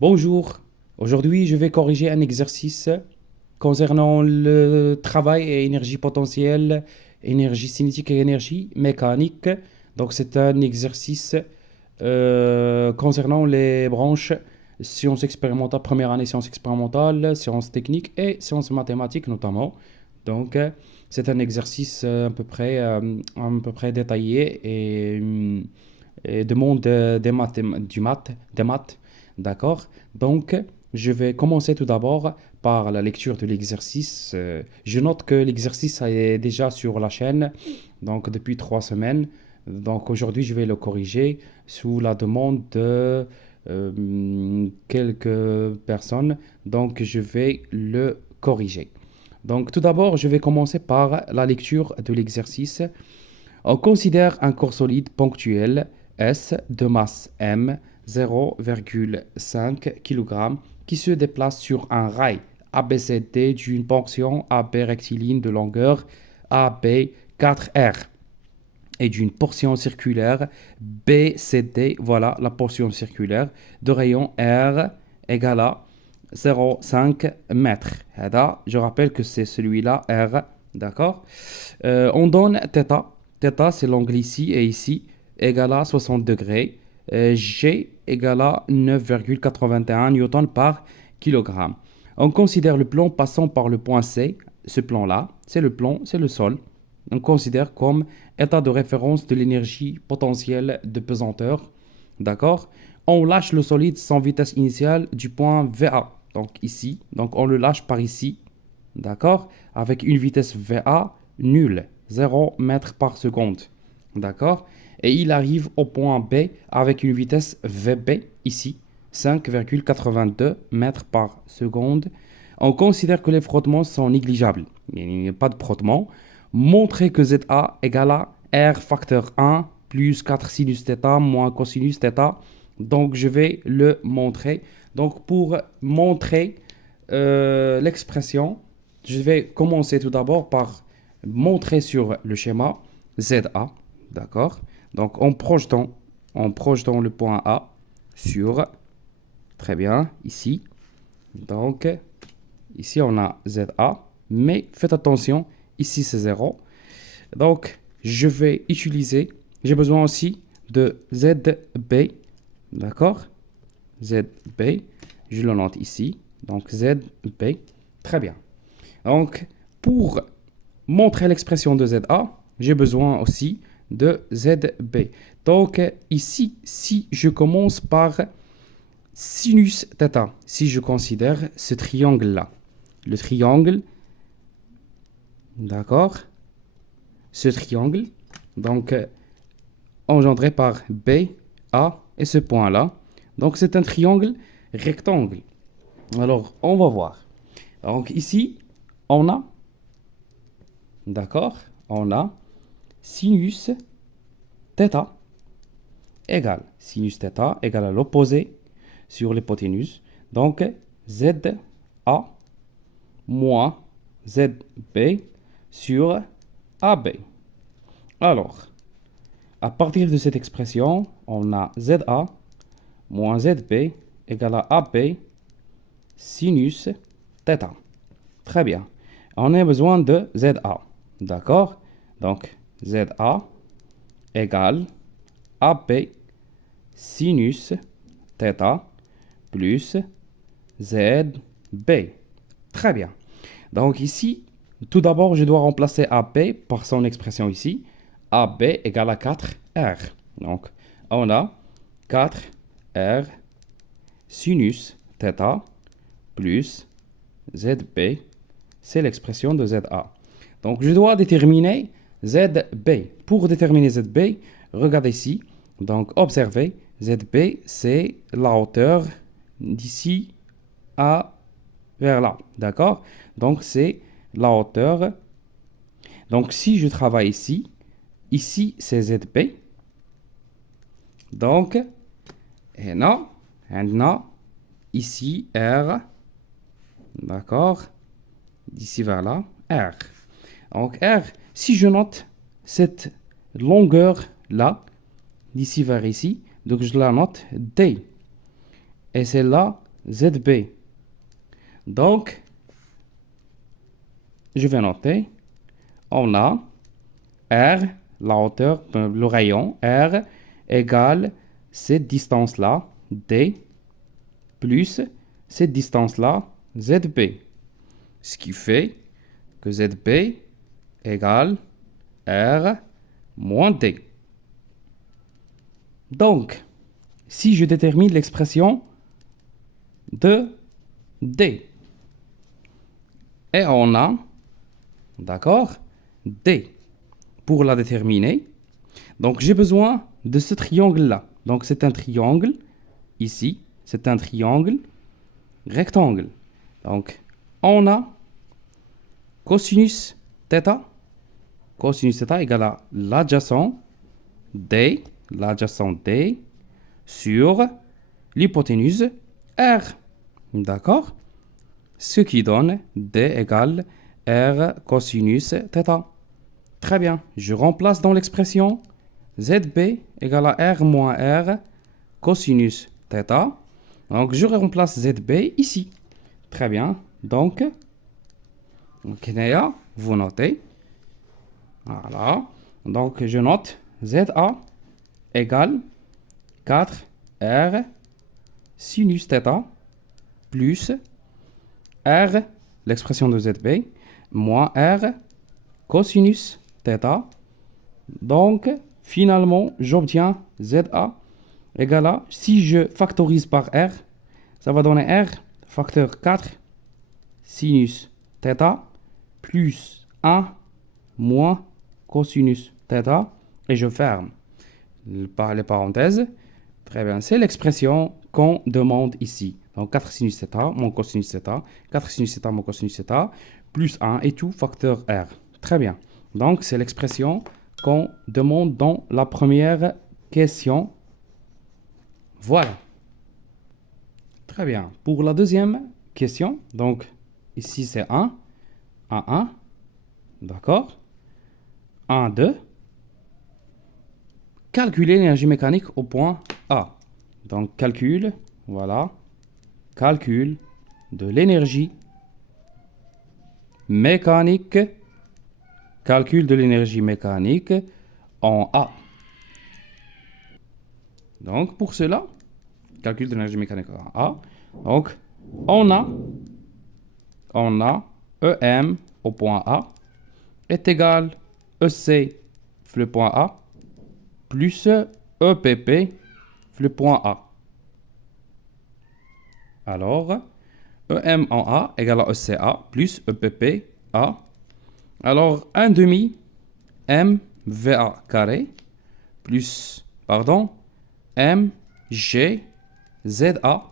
Bonjour, aujourd'hui je vais corriger un exercice concernant le travail et énergie potentielle, énergie cinétique et énergie mécanique. Donc c'est un exercice concernant les branches sciences expérimentales, première année sciences expérimentales, sciences techniques et sciences mathématiques notamment. Donc c'est un exercice à peu près détaillé et demande des maths, d'accord? Donc, je vais commencer tout d'abord par la lecture de l'exercice. Je note que l'exercice est déjà sur la chaîne, donc depuis 3 semaines. Donc aujourd'hui, je vais le corriger sous la demande de quelques personnes. Donc je vais le corriger. Donc tout d'abord, je vais commencer par la lecture de l'exercice. On considère un corps solide ponctuel S de masse M 0,5 kg qui se déplace sur un rail ABCD d'une portion AB rectiligne de longueur AB4R et d'une portion circulaire BCD, voilà la portion circulaire, de rayon R égale à 0,5 mètres. Je rappelle que c'est celui-là, R, d'accord. On donne θ. Θ, c'est l'angle ici et ici, égale à 60 degrés. G égale à 9,81 newton par kilogramme. On considère le plan passant par le point C. Ce plan-là, c'est le plan, c'est le sol. On considère comme état de référence de l'énergie potentielle de pesanteur. D'accord? On lâche le solide sans vitesse initiale du point VA. Donc ici. Donc on le lâche par ici. D'accord? Avec une vitesse VA nulle. 0 mètres par seconde. D'accord? Et il arrive au point B avec une vitesse VB ici. 5,82 mètres par seconde. On considère que les frottements sont négligeables. Il n'y a pas de frottement. Montrer que ZA égale à R facteur 1 plus 4 sinus θ moins cosinus θ. Donc, je vais le montrer. Donc, pour montrer l'expression, je vais commencer tout d'abord par montrer sur le schéma ZA. D'accord? Donc, en projetant le point A sur, très bien, ici. Donc, ici, on a ZA. Mais faites attention, ici, c'est 0. Donc, je vais utiliser, j'ai besoin aussi de ZB. D'accord? ZB, je le note ici. Donc, ZB. Très bien. Donc, pour montrer l'expression de ZA, j'ai besoin aussi de ZB. Donc, ici, si je commence par sinus θ, si je considère ce triangle-là, le triangle, d'accord, ce triangle, donc engendré par B, A et ce point-là. Donc, c'est un triangle rectangle. Alors, on va voir. Donc, ici, on a, d'accord, on a sinus θ égale sinus θ égale à l'opposé sur l'hypoténuse. Donc, ZA moins ZB sur AB. Alors, à partir de cette expression, on a ZA moins ZB égale à AB sinus θ. Très bien. On a besoin de ZA. D'accord? Donc, ZA égale AB sinus θ plus ZB. Très bien. Donc ici, tout d'abord, je dois remplacer AB par son expression ici. AB égale à 4R. Donc, on a 4R sinus θ plus ZB. C'est l'expression de ZA. Donc, je dois déterminer ZB. Pour déterminer ZB, regardez ici. Donc, observez, ZB, c'est la hauteur d'ici à vers là. D'accord? Donc, c'est la hauteur. Donc, si je travaille ici, ici, c'est ZB. Donc, et non, ici, R. D'accord? D'ici vers là, R. Donc, R, si je note cette longueur-là, d'ici vers ici, donc je la note D. Et celle-là, ZB. Donc, je vais noter, on a R, la hauteur, le rayon, R égale cette distance-là, D, plus cette distance-là, ZB. Ce qui fait que ZB égale R moins D. Donc, si je détermine l'expression de D, et on a, d'accord, D. Pour la déterminer, donc j'ai besoin de ce triangle-là. Donc c'est un triangle, ici, c'est un triangle rectangle. Donc on a cosinus θ égale à l'adjacent D sur l'hypoténuse R. D'accord? Ce qui donne D égale R cosinus θ. Très bien, je remplace dans l'expression ZB égale à R moins R cosinus θ. Donc je remplace ZB ici. Très bien, donc vous notez. Voilà, donc je note ZA égale 4R sinus θ plus R, l'expression de ZB, moins R cosinus θ. Donc, finalement, j'obtiens ZA égale à, si je factorise par R, ça va donner R facteur 4 sinus θ plus 1 moins cosinus θ, et je ferme les parenthèses. Très bien, c'est l'expression qu'on demande ici. Donc 4 sinus θ, mon cosinus θ, 4 sinus θ, mon cosinus θ, plus 1 et tout facteur R. Très bien. Donc c'est l'expression qu'on demande dans la première question. Voilà. Très bien. Pour la deuxième question, donc ici c'est 1, 1, d'accord, 1, 2. Calculer l'énergie mécanique au point A. Donc calcul, voilà, calcul de l'énergie mécanique, calcul de l'énergie mécanique en A. Donc pour cela, calcul de l'énergie mécanique en A. Donc on a EM au point A est égal EC le point A plus EPP le point A. Alors, EM en A égale à ECA plus EPP A. Alors, 1 demi MVA carré plus, MG ZA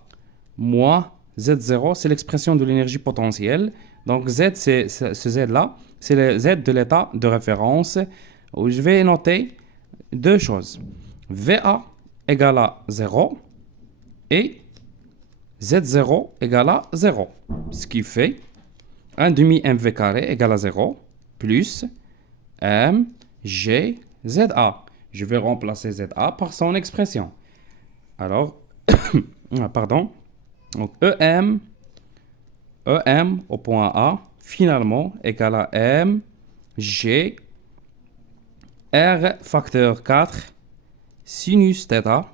moins Z0, c'est l'expression de l'énergie potentielle. Donc, Z, c'est ce Z-là, c'est le Z de l'état de référence, où je vais noter deux choses. VA égale à 0 et Z0 égale à 0. Ce qui fait 1 demi MV carré égale à 0 plus MG ZA. Je vais remplacer ZA par son expression. Alors, donc EM au point A finalement égale à MG R facteur 4 sinus θ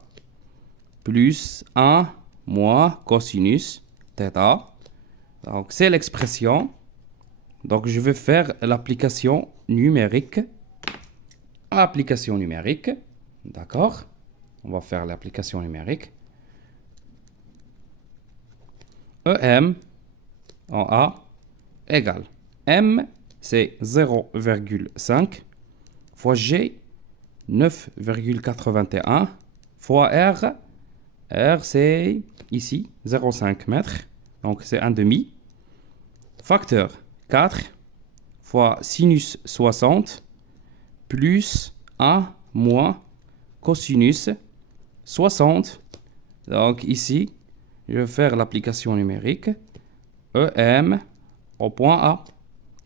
plus 1 moins cosinus θ. Donc c'est l'expression. Donc je vais faire l'application numérique. Application numérique. D'accord. On va faire l'application numérique. EM en A égale M, c'est 0,5 fois G, 9,81 fois R. R, c'est ici 0,5 mètres. Donc c'est 1 demi. Facteur 4 fois sinus 60 plus 1 moins cosinus 60. Donc ici, je vais faire l'application numérique. EM au point A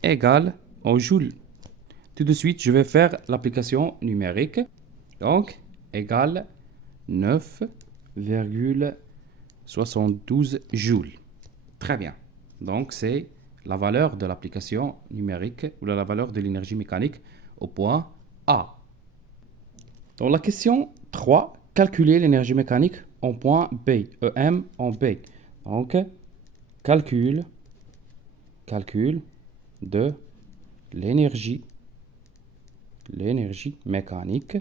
égale au joule. Tout de suite, je vais faire l'application numérique. Donc, égale 9,60 72 joules. Très bien. Donc, c'est la valeur de l'application numérique ou la valeur de l'énergie mécanique au point A. Dans la question 3, calculer l'énergie mécanique en point B, EM en B. Donc, calcul de l'énergie mécanique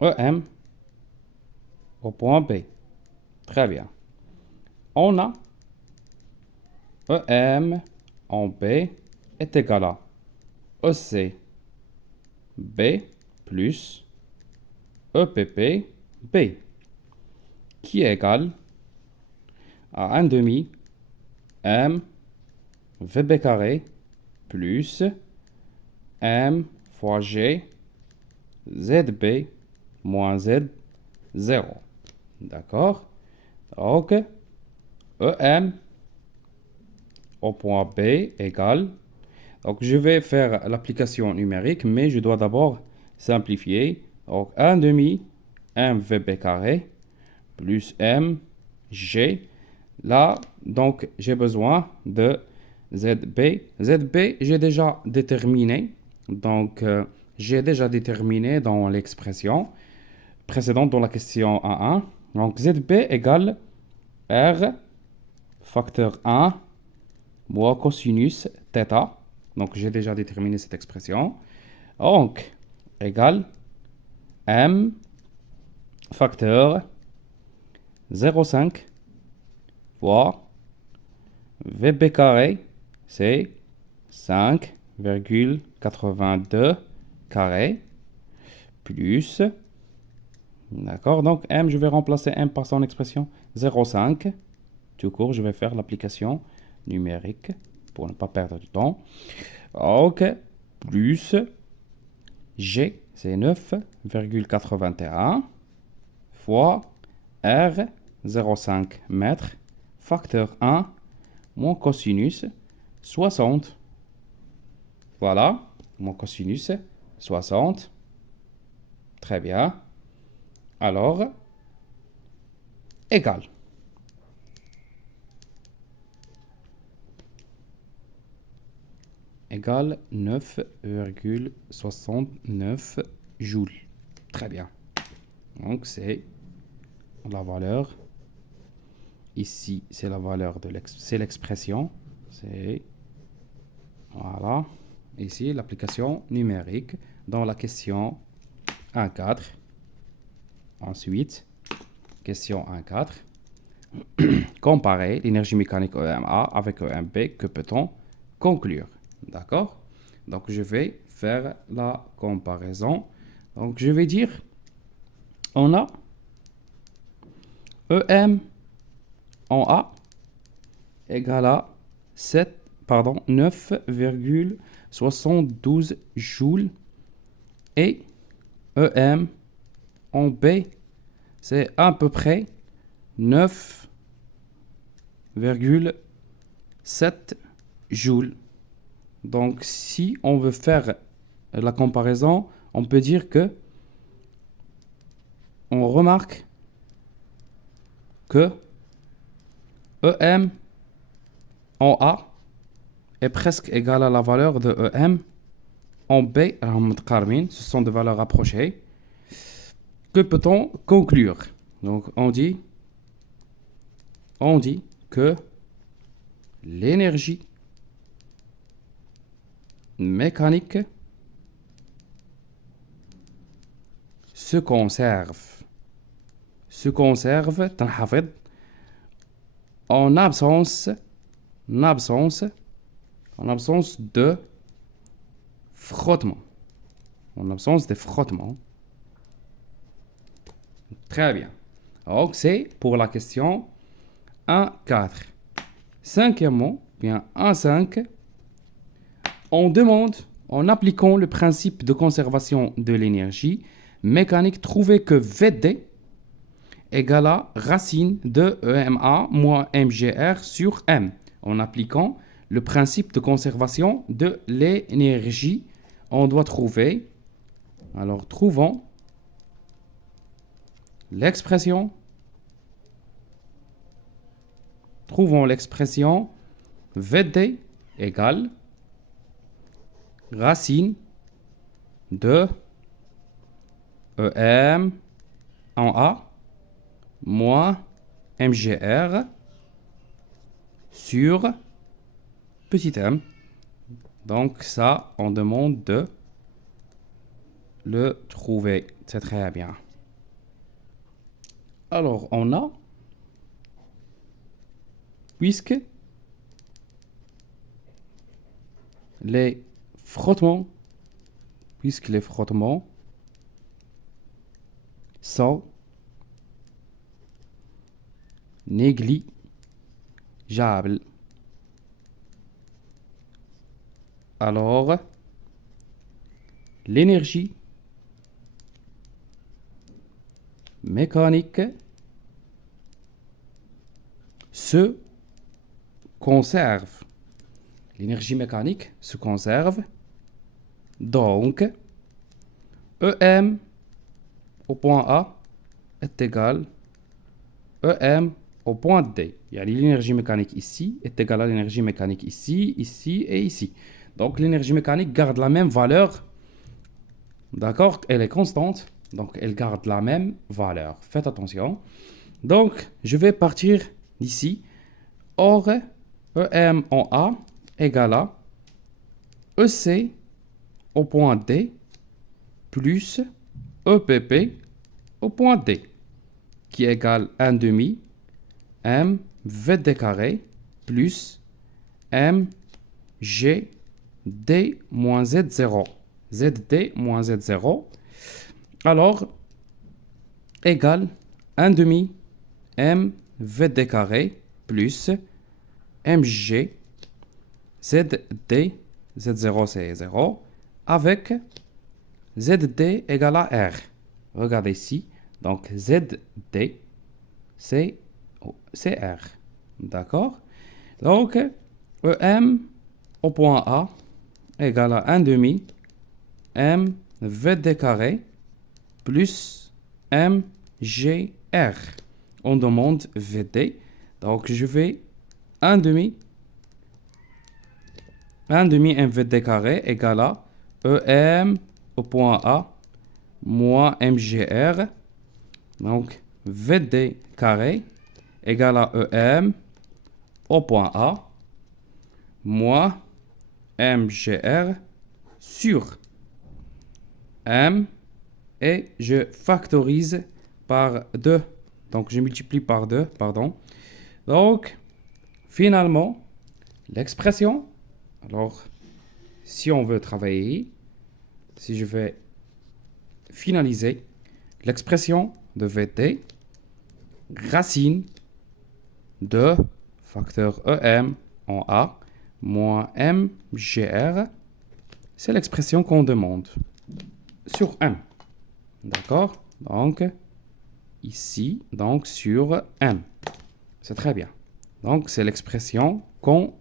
EM au point B. Très bien. On a EM en B est égal à EC B plus EPP B, qui est égal à 1 demi M VB carré plus M fois G ZB moins Z0. D'accord? Donc, EM au point B égale. Donc, je vais faire l'application numérique, mais je dois d'abord simplifier. Donc, 1 demi MVB carré plus MG. Là, donc, j'ai besoin de ZB. ZB, j'ai déjà déterminé. Donc, j'ai déjà déterminé dans l'expression précédente dans la question 1.1. Donc, ZB égale R facteur 1 moins cosinus θ. Donc, j'ai déjà déterminé cette expression. Donc, égale M facteur 0,5 fois VB carré, c'est 5,82 carré, plus, d'accord, donc M, je vais remplacer M par son expression 0,5. Tout court, je vais faire l'application numérique pour ne pas perdre du temps. Ok, plus G, c'est 9,81 fois R, 0,5 mètres, facteur 1, mon cosinus 60. Voilà, mon cosinus 60. Très bien. Alors, égal. Égale 9,69 joules. Très bien. Donc, c'est la valeur. Ici, c'est la valeur de l'expression. C'est, voilà. Ici, l'application numérique dans la question 1.4. Ensuite, question 1.4. Comparer l'énergie mécanique EMA avec EMB, que peut-on conclure? D'accord? Donc, je vais faire la comparaison. Donc, je vais dire, on a EM en A égale à 9,72 joules et EM en B, c'est à peu près 9,7 joules. Donc, si on veut faire la comparaison, on peut dire que on remarque que EM en A est presque égal à la valeur de EM en B. Ce sont des valeurs rapprochées. Que peut-on conclure? Donc, on dit que l'énergie mécanique se conserve en absence de frottement. En absence de frottement. Très bien. Donc, c'est pour la question 1.4. Cinquièmement, bien 1.5, on demande, en appliquant le principe de conservation de l'énergie mécanique, trouver que VD égale à racine de EMA moins MGR sur M. En appliquant le principe de conservation de l'énergie, on doit trouver, alors trouvons l'expression, trouvons l'expression VD égale racine de EM en A moins MGR sur petit m. Donc ça, on demande de le trouver. C'est très bien. Alors, on a, puisque les frottements sont négligeables. Alors, l'énergie mécanique se conserve. L'énergie mécanique se conserve. Donc, EM au point A est égal EM au point D. L'énergie mécanique ici est égale à l'énergie mécanique ici, ici et ici. Donc, l'énergie mécanique garde la même valeur. D'accord? Elle est constante. Donc, elle garde la même valeur. Faites attention. Donc, je vais partir d'ici. Or, EM en A égale à EC au point D plus EPP au point D, qui égale 1 demi M VD carré plus M G D moins Z0. ZD moins Z0. Alors, égale 1 demi M VD carré plus MG ZD, Z0 c'est 0, avec ZD égale à R. Regardez ici, donc ZD c'est R. D'accord? Donc, EM au point A égale à 1 demi M VD carré plus MGR. On demande VD. Donc, je vais 1 demi MVD carré égale à EM au point A moins MGR. Donc, VD carré égale à EM au point A moins MGR sur M et je factorise par 2. Donc, je multiplie par 2, pardon. Donc, finalement, l'expression, alors, si on veut travailler, si je vais finaliser, l'expression de VT, racine de facteur EM en A moins MGR, c'est l'expression qu'on demande sur M. D'accord? Donc, ici, donc sur M. C'est très bien. Donc, c'est l'expression dont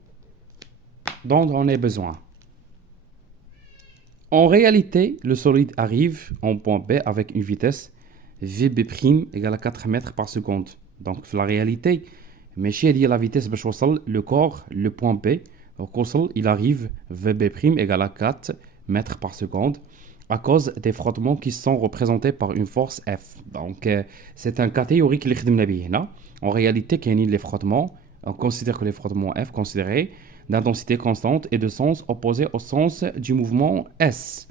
on a besoin. En réalité, le solide arrive en point B avec une vitesse VB' égale à 4 mètres par seconde. Donc, la réalité, mais chez la vitesse le corps, le point B, donc il arrive VB' égale à 4 mètres par seconde à cause des frottements qui sont représentés par une force F. Donc, c'est un cas théorique qui est en réalité, quand les frottements, on considère que les frottements F considérés d'intensité constante et de sens opposé au sens du mouvement S.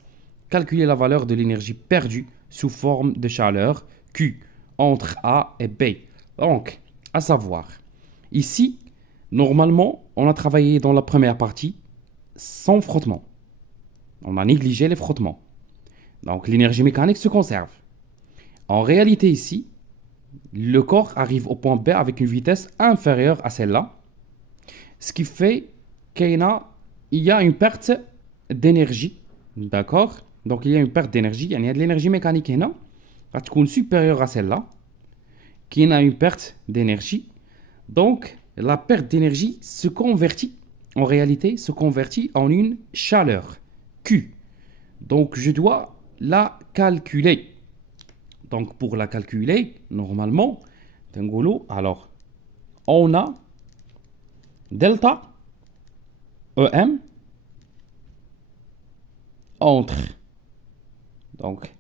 Calculer la valeur de l'énergie perdue sous forme de chaleur Q entre A et B. Donc, à savoir, ici, normalement, on a travaillé dans la première partie sans frottement. On a négligé les frottements. Donc, l'énergie mécanique se conserve. En réalité, ici, le corps arrive au point B avec une vitesse inférieure à celle-là, ce qui fait qu'il y a une perte d'énergie. D'accord? Donc, il y a une perte d'énergie. Il y a de l'énergie mécanique qui est supérieure à celle-là, qui a une perte d'énergie. Donc, la perte d'énergie se convertit, en réalité, se convertit en une chaleur, Q. Donc, je dois la calculer. Donc, pour la calculer, normalement, alors, on a delta EM entre, donc,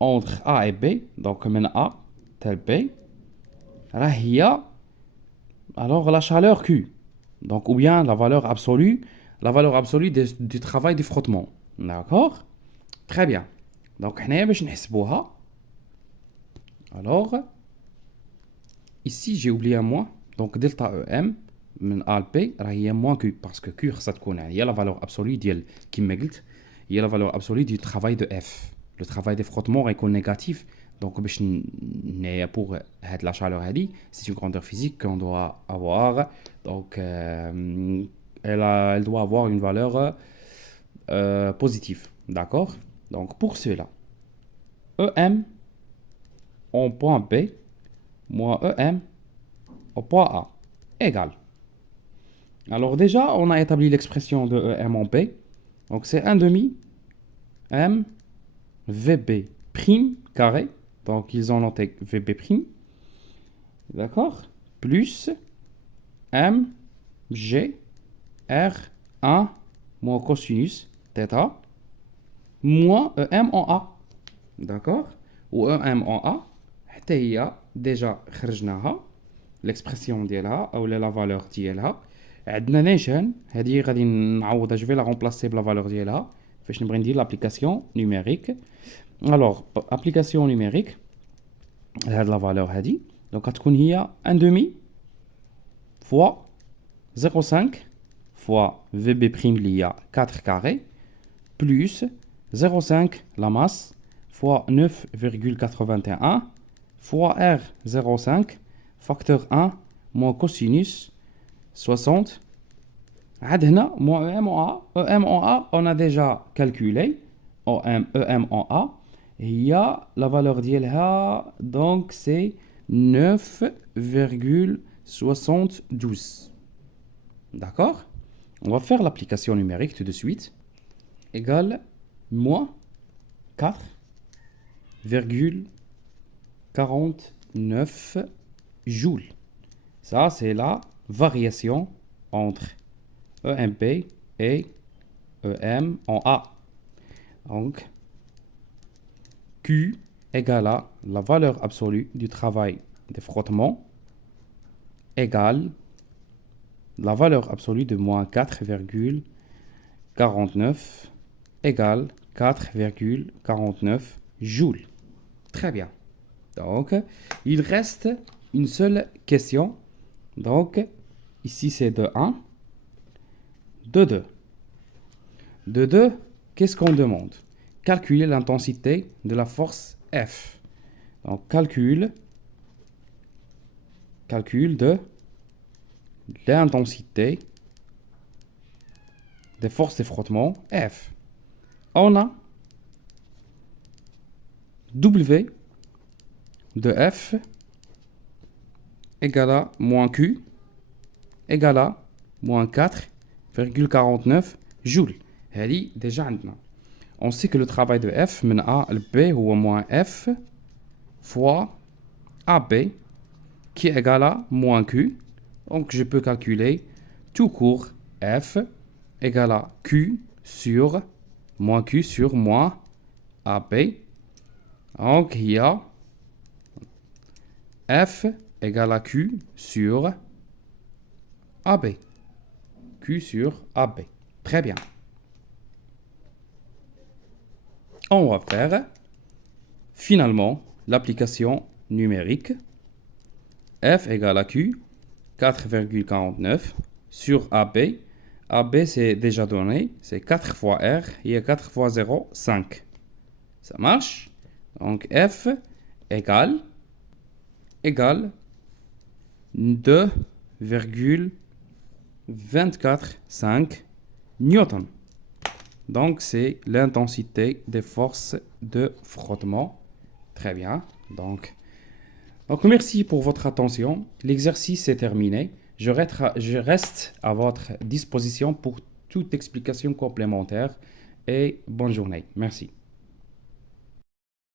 entre A et B, donc من A tel B, راه alors la chaleur Q, donc ou bien la valeur absolue du travail du frottement. D'accord? Très bien. Donc, حنايا باش نحسبوها. Alors, ici j'ai oublié un moins, donc delta EM من A ل B راهي moins Q, parce que Q خاصها تكون هي la valeur absolue ديال كيما قلت هي la valeur absolue du travail de F. Le travail de frottement est négatif, donc pour la chaleur, c'est une grandeur physique qu'on doit avoir. Donc, elle doit avoir une valeur positive. D'accord? Donc, pour cela, EM en point B moins EM au point A égale. Alors déjà, on a établi l'expression de EM en B. Donc, c'est 1 demi M VB prime carré, donc ils ont noté VB prime, d'accord, plus M G R 1 moins cosinus θ moins EM en A, d'accord, ou EM en A حتى هي déjà خرجناها l'expression ديالها ou la valeur ديالها. عندنا نيشان هذه غادي نعوضها, je vais la remplacer بلا valeur ديالها فاش نبغي ندير l'application numérique. Alors, application numérique, la valeur هذه, donc غتكون هي 1 demi fois 0,5 fois VB prime اللي هي 4 carré plus 0,5 la masse fois 9,81 fois R 0,5 facteur 1 moins cosinus 60. عاد هنا moins EM en A. EM en A, on a déjà calculé. EM en A. Il y a la valeur d'ILH, donc c'est 9,72. D'accord? On va faire l'application numérique tout de suite. Égale moins 4,49 joules. Ça, c'est la variation entre EMP et EM en A. Donc, Q égale à la valeur absolue du travail de frottement égale la valeur absolue de moins 4,49 égale 4,49 joules. Très bien. Donc, il reste une seule question. Donc, ici c'est de 1, de 2. De 2, qu'est-ce qu'on demande? Calculer l'intensité de la force F. Donc, calcul de l'intensité des forces de frottement F. On a W de F égale à moins Q égale à moins 4,49 joules. هذه déjà عندنا. On sait que le travail de F من A à B est moins F fois AB qui est égal à moins Q. Donc je peux calculer tout court F égale à Q sur moins AB. Donc il y a F égale à Q sur AB. Q sur AB. Très bien. On va faire finalement l'application numérique. F égale à Q, 4,49 sur AB. AB c'est déjà donné, c'est 4 fois R, il y a 4 fois 0, 5. Ça marche? Donc F égale 2,245 newtons. Donc, c'est l'intensité des forces de frottement. Très bien. Donc merci pour votre attention. L'exercice est terminé. Je reste à votre disposition pour toute explication complémentaire. Et bonne journée. Merci.